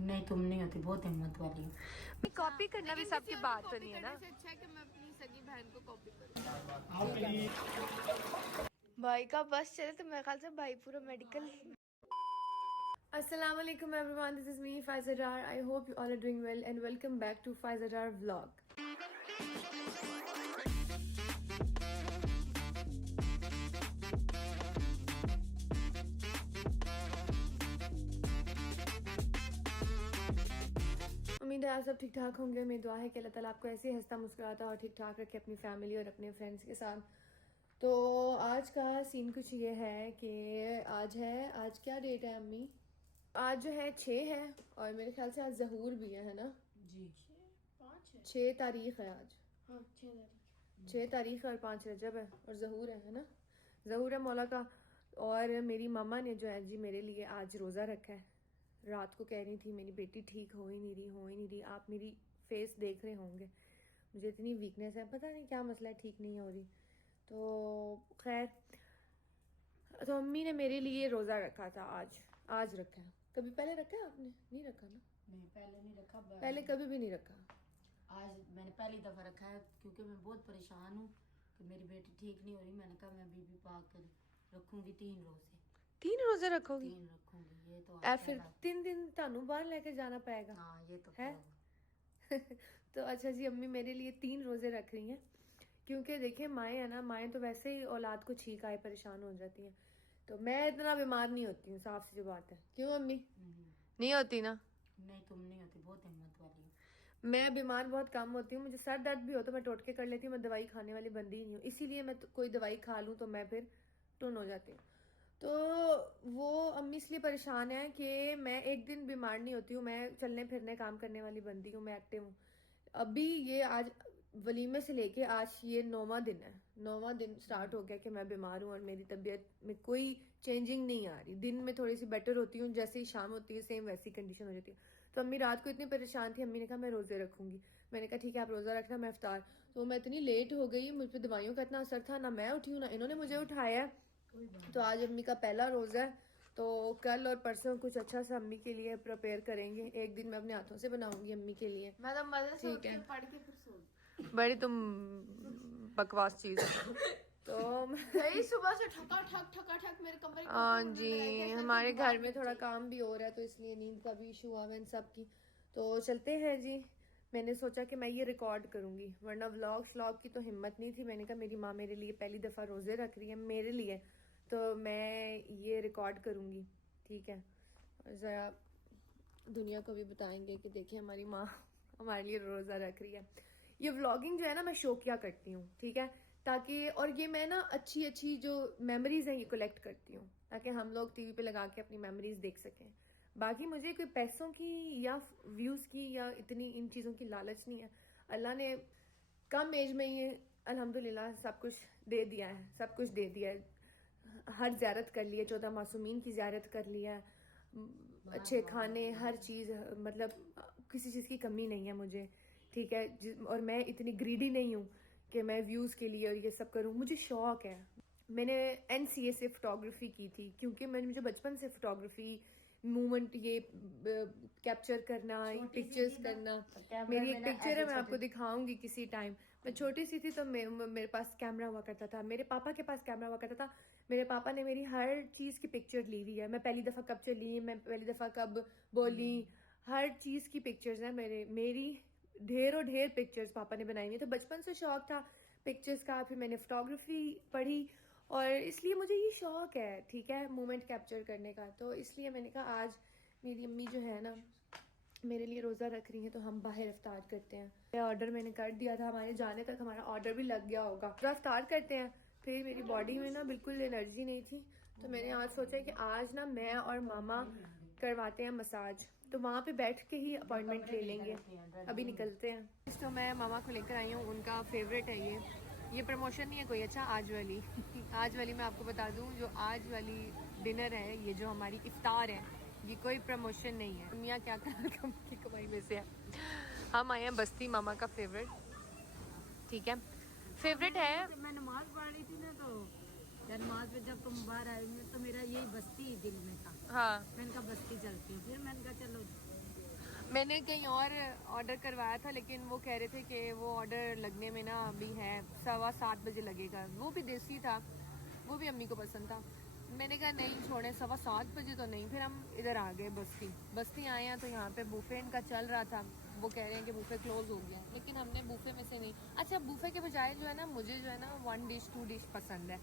नहीं तुम नहीं होती, बहुत हिम्मत वाली हो। कॉपी करना भी सबकी बात तो नहीं है ना। अच्छा है कि मैं अपनी सगी बहन को कॉपी करूँ। भाई का बस चले तो मेरे ख्याल से भाई पूरा medical. Assalamu alaikum everyone, this is me Faiza Dar. I hope you all are doing well and welcome back to Faiza Dar vlog. उम्मीद है आप सब ठीक ठाक होंगे। मेरी दुआ है कि अल्लाह ताला आपको ऐसे ही हंसता मुस्कुराता और ठीक ठाक रखे अपनी फैमिली और अपने फ्रेंड्स के साथ। तो आज का सीन कुछ ये है कि आज क्या डेट है अम्मी? आज जो है 6 है और मेरे ख्याल से आज ज़हूर भी है ना जी। 6 तारीख है आज। हाँ 6 तारीख है और 5 रजब है और ज़हूर है ना। ज़हूर है मौला का। और मेरी मामा ने जो है जी मेरे लिए आज रोज़ा रखा है। रात को कह रही थी मेरी बेटी ठीक हो ही नहीं रही। आप मेरी फेस देख रहे होंगे, मुझे इतनी वीकनेस है, पता नहीं क्या मसला है, ठीक नहीं हो रही। तो खैर, तो अम्मी ने मेरे लिए रोज़ा रखा था आज रखा है। कभी पहले रखा है आपने? नहीं रखा ना? नहीं पहले नहीं रखा, पहले कभी भी नहीं रखा। आज मैंने पहली दफा रखा है क्योंकि मैं बहुत परेशान हूँ कि मेरी बेटी ठीक नहीं हो रही। मैंने कहा मैं बीबी पाक कर रखूंगी 3 रोजे। 3 रोजे रखोगी? 3 रखूंगी। ये तो फिर 3 दिन तानू बाहर लेके जाना पड़ेगा। हाँ ये तो है। तो अच्छा जी, अम्मी मेरे लिए 3 रोजे रख रही हैं क्योंकि देखिए माएँ है ना, माएँ तो वैसे ही औलाद को छींक आए परेशान हो जाती हैं। तो मैं इतना बीमार नहीं होती हूँ, साफ सी बात है। क्यों अम्मी? नहीं होती ना? नहीं तुम नहीं होती, बहुत हिम्मत वाली हो। मैं बीमार बहुत कम होती हूँ। मुझे सर दर्द भी हो तो मैं टोटके कर लेती हूँ। मैं दवाई खाने वाली बंदी ही नहीं हूँ, इसीलिए मैं कोई दवाई खा लूँ तो मैं फिर टुन हो जाती हूँ। तो वो अम्मी इसलिए परेशान है कि मैं एक दिन बीमार नहीं होती हूँ। मैं चलने फिरने काम करने वाली बंदी हूँ, मैं एक्टिव हूँ। अभी ये आज वलीमे से लेके आज ये 9वां दिन है। 9वां दिन स्टार्ट हो गया कि मैं बीमार हूँ और मेरी तबीयत में कोई चेंजिंग नहीं आ रही। दिन में थोड़ी सी बेटर होती हूँ, जैसे ही शाम होती है सेम वैसी कंडीशन हो जाती है। तो अम्मी रात को इतनी परेशान थी, अम्मी ने कहा मैं रोजे रखूंगी। मैंने कहा ठीक है आप रोजा रखना, मैं इफ्तार। तो मैं इतनी लेट हो गई, मुझ पर दवाइयों का इतना असर था, ना मैं उठी हूँ ना इन्होंने मुझे उठाया। तो आज अम्मी का पहला रोजा है, तो कल और परसों कुछ अच्छा सा अम्मी के लिए प्रिपेयर करेंगे। एक दिन मैं अपने हाथों से बनाऊंगी अम्मी के लिए। मैं तो मजे से ठीक है। पढ़ के फिर सो बड़ी तुम बकवास चीज है। तो गई सुबह से ठका ठक मेरे कमरे को। हाँ जी, हमारे घर में थोड़ा काम भी हो रहा है तो इसलिए नींद का भी इशू हुआ है इन सब की। तो चलते हैं जी। मैंने सोचा कि मैं ये रिकॉर्ड करूंगी, वरना व्लॉग की तो हिम्मत नहीं थी। मैंने कहा मेरी माँ मेरे लिए पहली दफा रोजे रख रही है मेरे लिए, तो मैं ये रिकॉर्ड करूंगी। ठीक है, और जरा दुनिया को भी बताएंगे कि देखिए हमारी माँ हमारे लिए रोजा रख रही है। ये व्लॉगिंग जो है ना मैं शौकिया करती हूँ, ठीक है, ताकि और ये मैं ना अच्छी जो मेमोरीज हैं ये कलेक्ट करती हूँ ताकि हम लोग टीवी पे लगा के अपनी मेमोरीज देख सकें। बाकी मुझे कोई पैसों की या व्यूज की या इतनी इन चीजों की लालच नहीं है। अल्लाह ने कम एज में ये अल्हम्दुलिल्लाह सब कुछ दे दिया है, सब कुछ दे दिया है। हर जियारत कर ली है, 14 मासूमीन की जियारत कर लिया है, अच्छे खाने, हर चीज, मतलब किसी चीज की कमी नहीं है मुझे। ठीक है, और मैं इतनी ग्रीडी नहीं हूँ कि मैं व्यूज के लिए और ये सब करूँ। मुझे शौक है। मैंने NCA से फोटोग्राफी की थी क्योंकि मुझे बचपन से फोटोग्राफी मूवमेंट ये कैप्चर करना, पिक्चर्स करना। मेरी एक पिक्चर है, मैं आपको दिखाऊंगी किसी टाइम। मैं छोटी सी थी तो मेरे पास कैमरा हुआ करता था, मेरे पापा के पास कैमरा हुआ करता था। मेरे पापा ने मेरी हर चीज की पिक्चर ली हुई है। मैं पहली दफा कब चली, मैं पहली दफा कब बोली, हर चीज की पिक्चर्स है मेरी ढेर पिक्चर्स पापा ने बनाई हुई। तो बचपन से शौक था पिक्चर्स का। फिर मैंने फोटोग्राफी पढ़ी और इसलिए मुझे ये शौक है, ठीक है, मोमेंट कैप्चर करने का। तो इसलिए मैंने कहा आज मेरी अम्मी जो है ना मेरे लिए रोज़ा रख रही है तो हम बाहर इफ्तार करते हैं। ऑर्डर मैंने कर दिया था, हमारे जाने तक हमारा ऑर्डर भी लग गया होगा। तो इफ्तार करते हैं। फिर मेरी बॉडी में ना बिल्कुल एनर्जी नहीं थी तो मैंने आज सोचा कि आज ना मैं और मामा करवाते हैं मसाज। तो वहाँ पे बैठ के ही अपॉइंटमेंट ले लेंगे। अभी निकलते हैं। तो मैं मामा को लेकर आई हूँ, उनका फेवरेट है ये प्रमोशन नहीं है कोई। अच्छा आज वाली मैं आपको बता दूं, जो आज वाली डिनर है, ये जो हमारी इफ्तार है, ये कोई प्रमोशन नहीं है। दुनिया क्या की कमाई में से है। हम आए हैं बस्ती, मामा का फेवरेट, ठीक है, फेवरेट है। मैं नमाज पढ़ रही थी ना, तो नमाज पे जब तुम बाहर आए तो मेरा यही बस्ती दिल में था। हाँ, मैंने कहा बस्ती चलती है। फिर मैंने कहा चलो मैंने कहीं और ऑर्डर करवाया था, लेकिन वो कह रहे थे कि वो ऑर्डर लगने में ना अभी है 7:15 बजे लगेगा। वो भी देसी था, वो भी अम्मी को पसंद था। मैंने कहा नहीं छोड़े, 7:15 बजे तो नहीं। फिर हम इधर आ गए बस्ती आए हैं, तो यहाँ पे बूफे इनका चल रहा था। वो कह रहे हैं कि बूफे क्लोज हो गया, लेकिन हमने बूफे में से नहीं। अच्छा, बूफे के बजाय जो है ना, मुझे जो है ना 1 डिश 2 डिश पसंद है,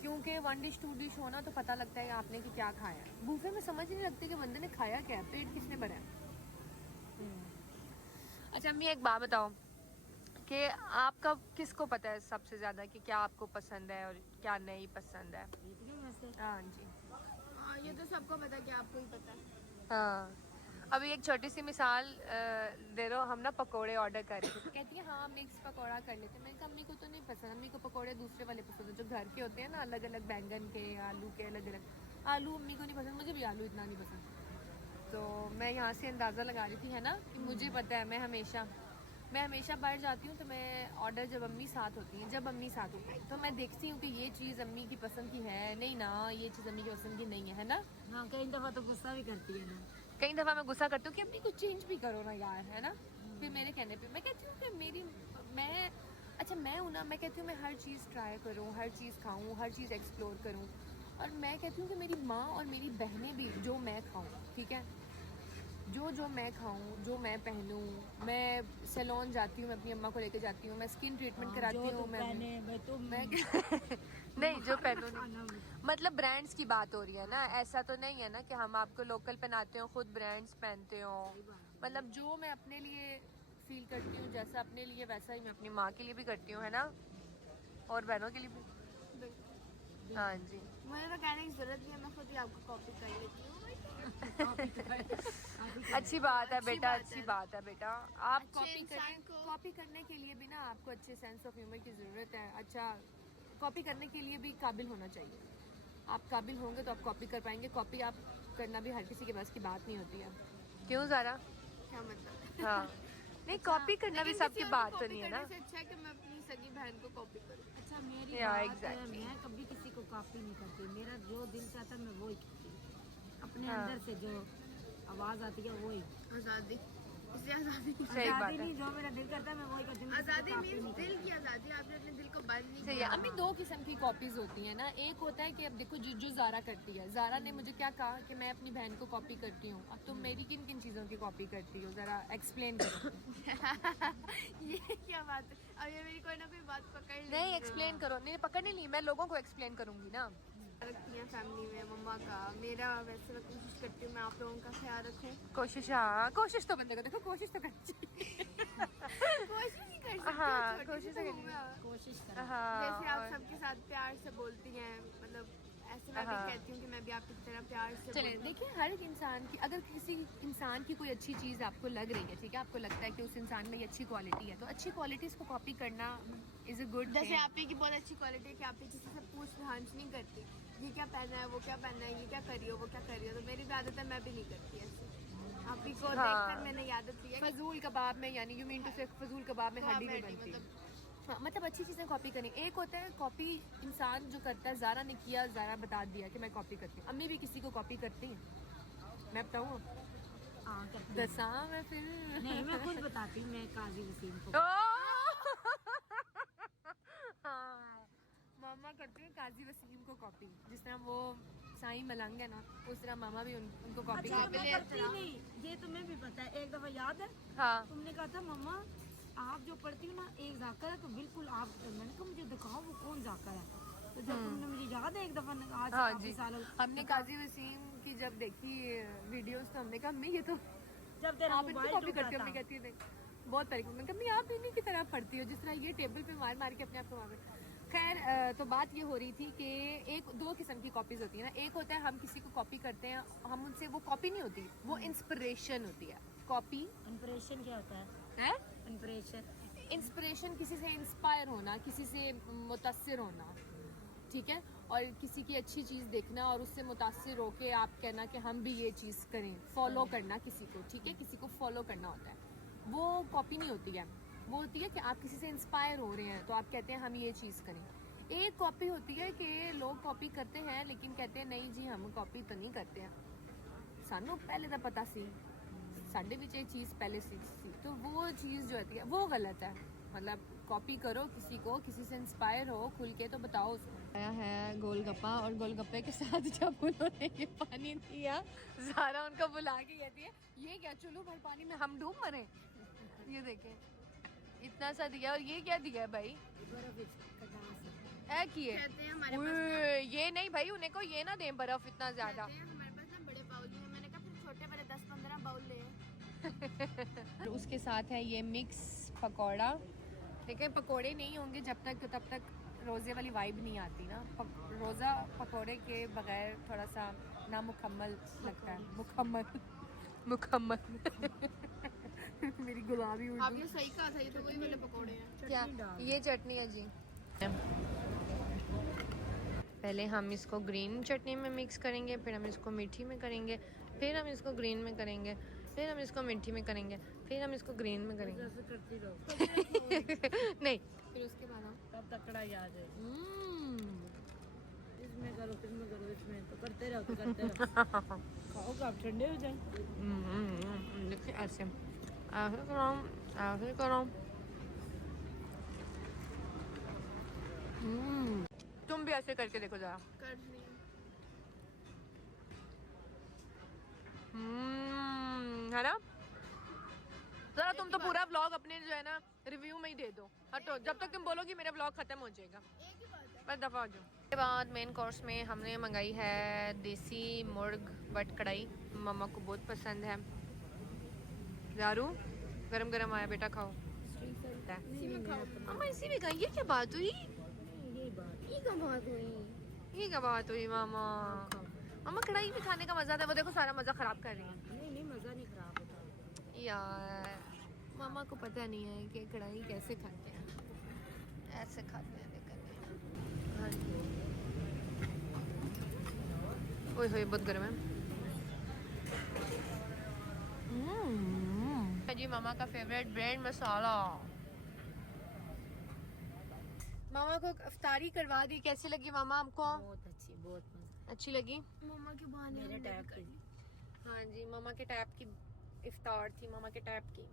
क्योंकि 1 डिश 2 डिश होना तो पता लगता है आपने कि क्या खाया है। बूफे में समझ नहीं लगती कि बंदे ने खाया क्या है, पेट किसने भरा है। अच्छा अम्मी, एक बात बताओ कि आपका किसको पता है सबसे ज़्यादा कि क्या आपको पसंद है और क्या नहीं पसंद है? हाँ जी, हाँ, ये तो सबको पता है कि आपको ही पता है। हाँ। अभी एक छोटी सी मिसाल दे दो। हम ना पकोड़े ऑर्डर कर रहे थे, तो कहती है हाँ मिक्स पकोड़ा कर लेते हैं। मैंने कहा अम्मी को तो नहीं पसंद, अम्मी को पकोड़े दूसरे वाले पसंद है, जो घर के होते हैं ना, अलग अलग बैंगन के, आलू के, अलग अलग। आलू अम्मी को नहीं पसंद, मुझे भी आलू इतना नहीं पसंद। तो मैं यहाँ से अंदाज़ा लगा रही थी, है ना, कि मुझे पता है। मैं हमेशा बाहर जाती हूँ, तो मैं ऑर्डर जब अम्मी साथ होती हैं, जब अम्मी साथ होती है, तो मैं देखती हूँ कि ये चीज़ अम्मी की पसंद की है नहीं ना, ये चीज़ अम्मी की पसंद की नहीं है ना। हाँ, कई दफा तो गुस्सा भी करती है ना। कई दफ़ा मैं गुस्सा करती हूँ कि अम्मी कुछ चेंज भी करो ना यार, है ना। फिर मेरे कहने पे मैं कहती हूँ कि मैं हूँ ना, मैं कहती हूँ मैं हर चीज़ ट्राई करूँ, हर चीज़ खाऊँ, हर चीज़ एक्सप्लोर करूँ। और मैं कहती हूँ कि मेरी माँ और मेरी बहनें भी जो मैं खाऊँ, ठीक है, जो मैं खाऊँ, जो मैं पहनूँ। मैं सैलून जाती हूँ, मैं अपनी अम्मा को लेकर जाती हूँ, मैं स्किन ट्रीटमेंट कराती हूँ, मैं नहीं जो पहनूँ नहीं। मतलब ब्रांड्स की बात हो रही है ना, ऐसा तो नहीं है ना कि हम आपको लोकल पहनाते हो, खुद ब्रांड्स पहनते हो। मतलब जो मैं अपने लिए फील करती हूँ, जैसा अपने लिए वैसा ही मैं अपनी माँ के लिए भी करती हूँ, है ना, और बहनों के लिए भी। हाँ जी। मुझे तो कहने की जरूरत नहीं है, मैं खुद ही आपको कॉपी कर लेती हूँ। अच्छी बात है बेटा, बात अच्छी है। बात है बेटा। आप अच्छे इंसान को कॉपी करने के लिए भी ना आपको अच्छे सेंस ऑफ ह्यूमर की ज़रूरत है। अच्छा, कॉपी करने के लिए भी काबिल होना चाहिए। आप काबिल होंगे तो आप कॉपी कर पाएंगे। कॉपी आप करना भी हर किसी के पास की बात नहीं होती है, क्यों ज़ारा? क्या मतलब? हाँ, नहीं कॉपी करना भी लेकिन सबकी किसी और को बात तो कॉपी नहीं है करने ना। से अच्छा है कि मैं अपनी सगी बहन को कॉपी करूँ। अच्छा, मेरी या बात exactly. मैं कभी किसी को कॉपी नहीं करती। मेरा जो दिल चाहता है मैं वो ही करती हूँ। अपने हाँ। अंदर से जो आवाज आती है वो ही। आज़ादी, इसलिए आज़ादी सही बात आजादी है। नहीं, जो मेरा दिल करता है मैं वही करती हूँ। मैं किसी को आज़ादी copy मीन्स नहीं दिल करती। की आज़ादी। आपने अपने दिल को बंद नहीं सही है किया। अम्मी। 2 किस्म की कॉपीज होती हैं ना। एक होता है कि अब देखो जो ज़ारा करती है, ज़ारा ने मुझे क्या कहा कि मैं अपनी बहन को कॉपी करती हूँ। अब तुम मेरी किन किन चीज़ों की कॉपी करती हो, ज़रा एक्सप्लेन करो। ये क्या बात है? अब ये मेरी कोई ना कोई बात पकड़ ली। नहीं एक्सप्लेन करो। नहीं पकड़ने नहीं, मैं लोगों को एक्सप्लेन करूंगी ना। रखती हैं फैमिली में मम्मा का, मेरा। वैसे मैं कोशिश करती हूँ मैं आप लोगों का ख्याल रखूँ। कोशिश, हाँ कोशिश तो बंदे को, देखो कोशिश तो करनी चाहिए। कोशिश ही कर सकती हाँ, हूँ, छोटी कोशिश सी तो तो करनी हूँ मैं। कोशिश करो। हाँ, जैसे आप और- सबके साथ प्यार से बोलती हैं, मतलब ऐसे मैं भी हाँ। कहती हूँ कि मैं भी आपकी तरह प्यार से चलिए बोलूँ। देखिए, हर एक इंसान की, अगर किसी इंसान की कोई अच्छी चीज़ आपको लग रही है, ठीक है, आपको लगता है कि उस इंसान में ये अच्छी क्वालिटी है, तो अच्छी क्वालिटीज़ को कॉपी करना इज़ अ गुड। जैसे आप ही की बहुत अच्छी क्वालिटी है कि आप ही किसी से पूछ ताछ नहीं करती, ये क्या पहना है, वो क्या पहना है, ये क्या कर रही हो, वो क्या कर रही हो। तो मेरी भी आदत है, मैं भी नहीं करती ऐसे। आप ही को हाँ। देखकर मैंने ये आदत लिया कि फजूल कबाब में, यानी यू मीन टू से फजूल कबाब में हड्डी नहीं हड्डी, बनती। मतलब हाँ, मतलब अच्छी चीज़ें कॉपी करें। एक होता है कॉपी इंसान जो करता है, ज़ारा ने किया, ज़ारा बता दिया कि मैं कॉपी करती हूँ। अम्मी भी किसी को कॉपी करती हैं, मैं बताऊँ? हाँ, करती हूँ। दसा मैं फिर नहीं, मैं खुद बताती हूँ। मैं काजी वसीम को हाँ, मामा करती हूँ काजी वसीम को कॉपी। जिस तरह वो साईं मलंग है ना, उस तरह मामा भी उनको कॉपी अच्छा, करती मैं है। करती नहीं। ये तुम्हें भी पता है, एक दफा याद है हाँ तुमने कहा था मम्मा आप जो पढ़ती हो ना, एक जाकर है तो बिल्कुल आप। मैंने कहा मुझे दिखाओ वो कौन जाकर है। तो जब तुमने मुझे याद है एक दफा आज से हाँ काफी जी, साल हो- हमने काजी वसीम की जब देखी वीडियोस, तो हमने कहा अम्मी ये तो जब तेरा आप इनको मोबाइल कॉपी टूटा करती हो। था। अम्मी कहती है देख, बहुत तारीफ। मैं कहा आप इन्हीं की तरह पढ़ती हो, जिस तरह ये टेबल पे मार मार के अपने आप को मार। खैर तो बात ये हो रही थी कि एक 2 किस्म की कॉपीज होती है ना। एक होता है हम किसी को कॉपी करते हैं, हम उनसे, वो कॉपी नहीं होती, वो इंस्पिरेशन होती है। कॉपी इंप्रेशन क्या होता है? है इंप्रेशन इंस्पिरेशन, किसी से इंस्पायर होना, किसी से मुतासिर होना, ठीक है, और किसी की अच्छी चीज़ देखना और उससे मुतासिर होके आप कहना कि हम भी ये चीज़ करें, फॉलो करना किसी को, ठीक है, किसी को फॉलो करना होता है। वो कॉपी नहीं होती है, वो होती है कि आप किसी से इंस्पायर हो रहे हैं तो आप कहते हैं हम ये चीज़ करें। एक कॉपी होती है कि लोग कॉपी करते हैं लेकिन कहते हैं नहीं जी हम कॉपी तो नहीं करते हैं, सानू पहले तो पता सी, साढ़े विच ये चीज़ पहले सीखी, तो वो चीज़ जो होती है वो गलत है। मतलब कॉपी करो किसी को, किसी से इंस्पायर हो खुल के, तो बताओ उसको। आया है गोलगप्पा, और गोलगप्पे के साथ जब उन्होंने ये पानी दिया, ज़ारा उनको बुला के कहती है ये क्या चुल्लू भर पानी में हम डूब मरे। ये देखें इतना सा दिया, और ये क्या दिया है भाई, है कि कहते हैं हमारे पास ये नहीं भाई, उन्हें को ये ना दें बर्फ इतना ज्यादा। कहते हैं हमारे पास ना बड़े बाउल नहीं है। मैंने कहा फिर छोटे बड़े 10-15 बाउल ले। उसके साथ है ये मिक्स पकौड़ा, लेकिन पकोड़े नहीं होंगे जब तक तब तक रोज़े वाली वाइब नहीं आती ना। रोज़ा पकोड़े के बगैर थोड़ा सा ना मुकम्मल लगता है। मुकम्मल मेरी गुलाबी उर्दू। आपने सही कहा था, ये तो वही वाले पकोड़े हैं। क्या ये चटनी है जी। पहले हम इसको ग्रीन चटनी में मिक्स करेंगे, फिर हम इसको मीठी में करेंगे, फिर हम इसको ग्रीन में करेंगे, फिर हम इसको मीठी में करेंगे, फिर हम इसको ग्रीन में करेंगे। नहीं, फिर उसके बाद हम तब तक कढ़ाई आ जाएगी। इसमें करो, इसमें करो, इसमें तो करते रहो, तो करते रहो। खाओ कब ठंडे हो जाए। देखिए ऐसे ऐसे करो, ऐसे करो। तुम भी ऐसे करके देखो जरा। कर रही हूँ। है ना। जरा तुम तो पूरा व्लॉग अपने जो है ना रिव्यू में ही दे दो। हटो, जब तक तुम बोलोगी मेरा व्लॉग खत्म हो जाएगा। एक ही बात है। बस दफा हो जाओ। उसके बाद मेन कोर्स में हमने मंगाई है देसी मुर्ग बट कढ़ाई। मम्मा को बहुत पसंद है। यारू गरम गरम आया, बेटा खाओ। मम्मा इसी में गई, ये क्या बात हुई? ये कब बात हुई? ये क्या बात हुई मामा? मम्मा कढ़ाई में खाने का मजा था, वो देखो सारा मजा खराब कर रही है। नहीं मजा नहीं खराब होता यार मामा को पता नहीं है कि कढ़ाई कैसे खाते हैं। ऐसे खाते हैं देखकर। हाँ जी। ओए होए बहुत गर्म है। जी मामा का फेवरेट ब्रेड मसाला। मामा को इफ्तारी करवा दी, कैसी लगी मामा आपको? बहुत अच्छी, बहुत मजा। अच्छी लगी। मम्मा के बहाने मेरे हमने टाइप भी कर की। ली। हाँ जी, मामा के टैप की इफ्तार थी, मामा के टैप की।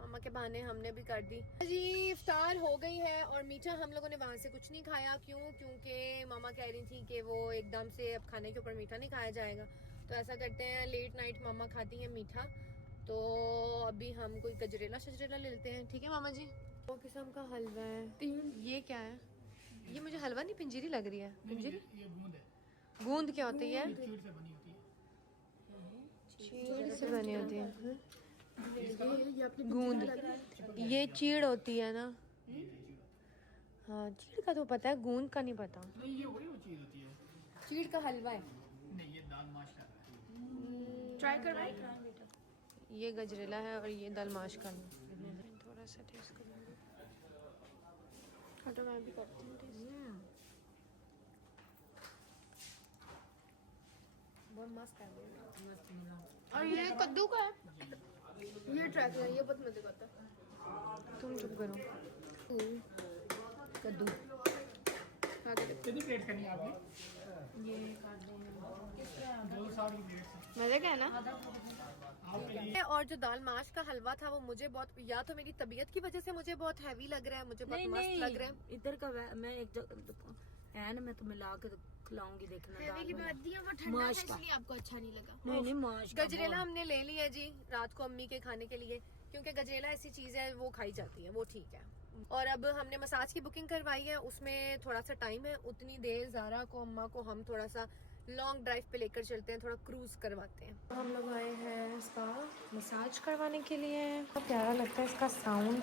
मामा के बहाने हमने भी कर दी जी। इफ्तार हो गई है, और मीठा हम लोगों ने वहाँ से कुछ नहीं खाया। क्यों? क्योंकि मामा कह रही थी कि वो एकदम से अब खाने के ऊपर मीठा नहीं खाया जाएगा, तो ऐसा करते हैं लेट नाइट मामा खाती हैं मीठा, तो अभी हम कोई गजरेला शजरेला ले लेते हैं। ठीक है मामा जी। वो किस्म का हलवा है। ये क्या है? ये मुझे हलवा नहीं, पिंजीरी लग रही है। पिंजीरी? ये गूंद है। गूंद क्या होती है? चीड़ से बनी होती है। चीड़ से बनी होती है। ये अपनी गूंद, ये चीड़ होती है ना? हाँ चीड़ का तो पता है, गूंद का नहीं पता। नहीं, ये वही वो चीज होती है। चीड़ का हलवा है। नहीं, ये दाल माश का है। ट्राई करवाई। ये गजरेला है और ये दाल माश का है। थोड़ा सा टेस्ट करूँगी। तो मैं भी करती हूँ टेस्ट। बहुत मस्त है। मस्त मिला। और ये कद्दू का है, ये ट्राई किया, ये बहुत मजे का होता है। तुम चुप करो। कद्दू कितनी प्लेट करनी है आपने? ये काट देंगे। 2 साल की प्लेट है। मजे का है ना? आपके लिए और जो दाल माश का हलवा था वो मुझे बहुत, या तो मेरी तबीयत की वजह से मुझे बहुत हैवी लग रहा है, मुझे बहुत मस्त लग रहा है। इधर का मैं एक जगह है ना, मैं तुम्हें ला के खिलाऊंगी, देखना। हैवी की दाल बात दी है, वो ठंडा था माश का। इसलिए आपको अच्छा नहीं लगा। नहीं नहीं माश का गजरेला हमने ले लिया जी रात को अम्मी के खाने के लिए, क्योंकि गजरेला ऐसी चीज है वो खाई जाती है, वो ठीक है। और अब हमने मसाज की बुकिंग करवाई है, उसमें थोड़ा सा टाइम है। उतनी देर ज़ारा को अम्मा को हम थोड़ा सा लॉन्ग ड्राइव पे लेकर चलते हैं, थोड़ा क्रूज करवाते हैं। हम लोग आए हैं इसका मसाज करवाने के लिए। बहुत प्यारा लगता है इसका साउंड।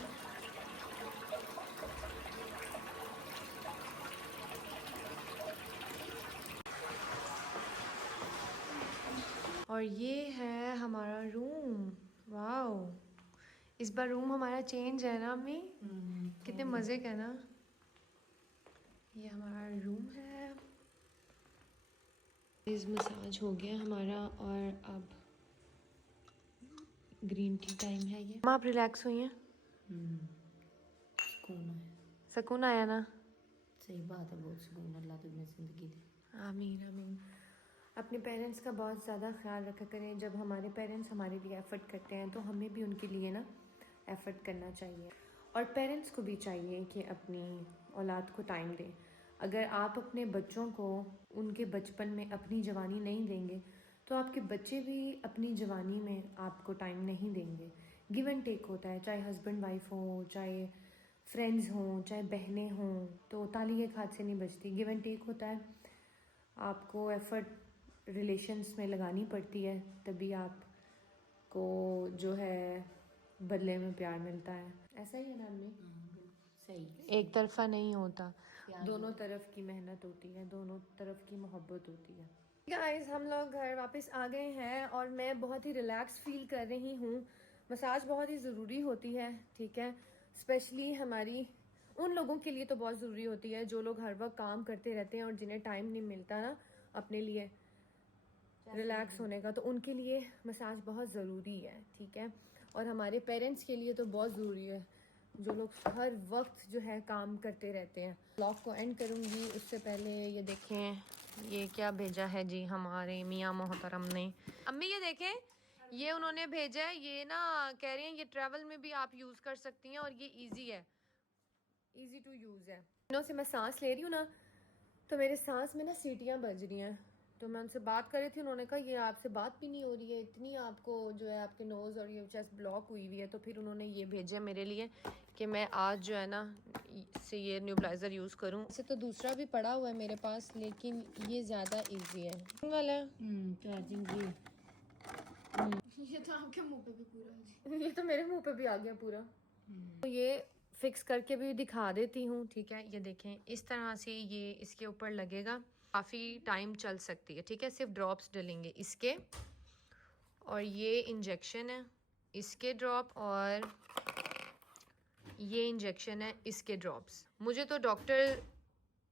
और ये है हमारा रूम। वाओ, इस बार रूम हमारा चेंज है ना अम्मी? कितने मज़े का ना। ये हमारा रूम है। इस मसाज हो गया हमारा, और अब ग्रीन टी टाइम है। ये आप रिलैक्स हुई हैं? सुकून है। सुकून आया ना? सही बात है, बहुत सुकून। अल्लाह तुम्हें जिंदगी दे। आमीन आमीन। अपने पेरेंट्स का बहुत ज़्यादा ख्याल रखा करें। जब हमारे पेरेंट्स हमारे लिए एफ़र्ट करते हैं तो हमें भी उनके लिए ना एफ़र्ट करना चाहिए। और पेरेंट्स को भी चाहिए कि अपनी औलाद को टाइम दें। अगर आप अपने बच्चों को उनके बचपन में अपनी जवानी नहीं देंगे तो आपके बच्चे भी अपनी जवानी में आपको टाइम नहीं देंगे। गिव एंड टेक होता है, चाहे हस्बैंड वाइफ हो, चाहे फ्रेंड्स हों, चाहे बहनें हों, तो ताली एक हाथ से नहीं बजती। गिव एंड टेक होता है, आपको एफ़र्ट रिलेशंस में लगानी पड़ती है, तभी आपको जो है बदले में प्यार मिलता है। ऐसा ही है ना अम्मी? सही। एक तरफा नहीं होता, दोनों तरफ की मेहनत होती है, दोनों तरफ की मोहब्बत होती है। गाइस, हम लोग घर वापस आ गए हैं और मैं बहुत ही रिलैक्स फील कर रही हूँ। मसाज बहुत ही ज़रूरी होती है, ठीक है, स्पेशली हमारी उन लोगों के लिए तो बहुत ज़रूरी होती है जो लोग हर वक्त काम करते रहते हैं और जिन्हें टाइम नहीं मिलता ना अपने लिए रिलैक्स होने का, तो उनके लिए मसाज बहुत ज़रूरी है, ठीक है। और हमारे पेरेंट्स के लिए तो बहुत ज़रूरी है, जो लोग हर वक्त जो है काम करते रहते हैं। ब्लॉग को एंड करूँगी उससे पहले ये देखें, ये क्या भेजा है जी हमारे मियाँ मोहतरम ने। अम्मी ये देखें, ये उन्होंने भेजा है, ये ना कह रही हैं ये ट्रैवल में भी आप यूज़ कर सकती हैं और ये ईजी है, ईजी टू यूज़ है। दिनों से मैं सांस ले रही हूँ ना, तो मेरे सांस में ना सीटियाँ बज रही हैं। तो मैं उनसे बात कर रही थी, उन्होंने कहा ये आपसे बात भी नहीं हो रही है, इतनी आपको जो है आपके नोज़ और ये चेस्ट ब्लॉक हुई हुई है। तो फिर उन्होंने ये भेजे मेरे लिए कि मैं आज जो है ना से ये न्यूबलाइज़र यूज़ करूँ। वैसे तो दूसरा भी पड़ा हुआ है मेरे पास, लेकिन ये ज़्यादा ईजी है वाला। चार्जिंग भी ये तो आपके मुंह पे भी पूरा ये तो मेरे मुंह पे भी आ गया पूरा। तो ये फिक्स करके भी दिखा देती हूँ, ठीक है। ये देखें, इस तरह से ये इसके ऊपर लगेगा, काफ़ी टाइम चल सकती है, ठीक है। सिर्फ ड्रॉप्स डलेंगे इसके, और ये इंजेक्शन है इसके ड्रॉप, और ये इंजेक्शन है इसके ड्रॉप्स। मुझे तो डॉक्टर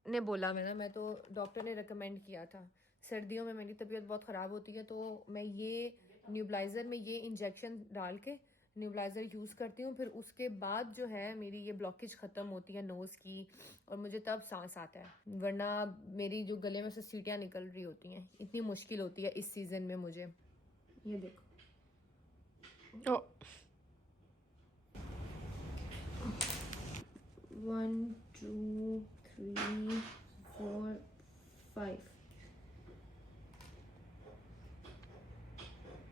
ने बोला, मैं तो डॉक्टर ने रिकमेंड किया था। सर्दियों में मेरी तबीयत बहुत ख़राब होती है, तो मैं ये न्यूबलाइज़र में ये इंजेक्शन डाल के न्यूबलाइज़र यूज़ करती हूँ। फिर उसके बाद जो है मेरी ये ब्लॉकेज ख़त्म होती है नोज़ की, और मुझे तब सांस आता है, वरना मेरी जो गले में से सीटियाँ निकल रही होती हैं, इतनी मुश्किल होती है इस सीज़न में मुझे। ये देखो, 1 2 3 4 5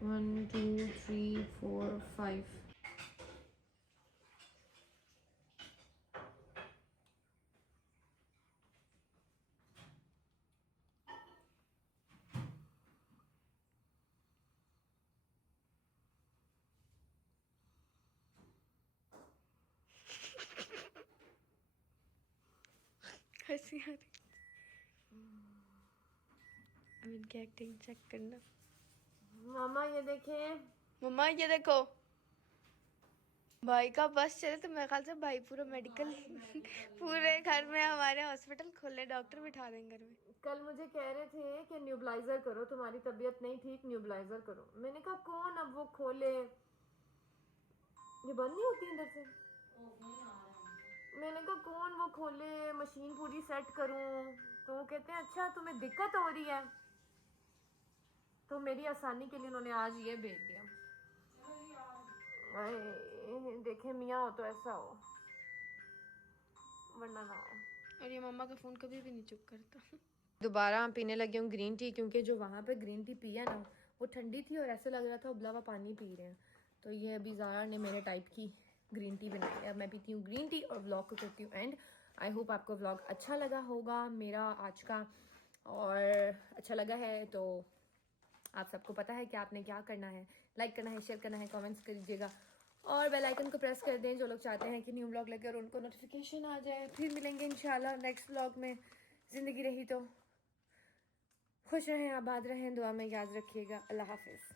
1 2 3 4 5 हंसी आ रही। अब इनकी एक्टिंग चेक करना। मामा ये देखें, मम्मा ये देखो, भाई का बस चले तो मेरे ख्याल से भाई पूरा मेडिकल पूरे घर में हमारे हॉस्पिटल खोले, डॉक्टर बिठा देंगे घर में। कल मुझे कह रहे थे कि न्यूबलाइज़र करो, तुम्हारी तबीयत नहीं ठीक, न्यूबलाइज़र करो। मैंने कहा कौन अब वो खोले, ये बंद नहीं होती अंदर से। मैंने कहा कौन वो खोले, मशीन पूरी सेट करूं। तो वो कहते हैं अच्छा तुम्हें दिक्कत हो रही है, तो मेरी आसानी के लिए उन्होंने आज ये भेज दिया। देखे मियाँ हो तो ऐसा हो, वरना ना हो। और ये मम्मा का फ़ोन कभी भी नहीं चुप करता। दोबारा पीने लगे हूँ ग्रीन टी, क्योंकि जो वहाँ पे ग्रीन टी पिया ना वो ठंडी थी और ऐसे लग रहा था उबला हुआ पानी पी रहे हैं। तो ये अभी ज़ारा ने मेरे टाइप की ग्रीन टी बनाई है। अब मैं पीती हूँ ग्रीन टी और व्लॉग को करती हूँ एंड। आई होप आपको व्लॉग अच्छा लगा होगा मेरा आज का, और अच्छा लगा है तो आप सबको पता है कि आपने क्या करना है, लाइक करना है, शेयर करना है, कमेंट्स करिएगा और बेल आइकन को प्रेस कर दें जो लोग चाहते हैं कि न्यू व्लॉग लेकर उनको नोटिफिकेशन आ जाए। फिर मिलेंगे इंशाल्लाह नेक्स्ट व्लॉग में, ज़िंदगी रही तो। खुश रहें, आबाद रहें, दुआ में याद रखिएगा। अल्लाह हाफिज़।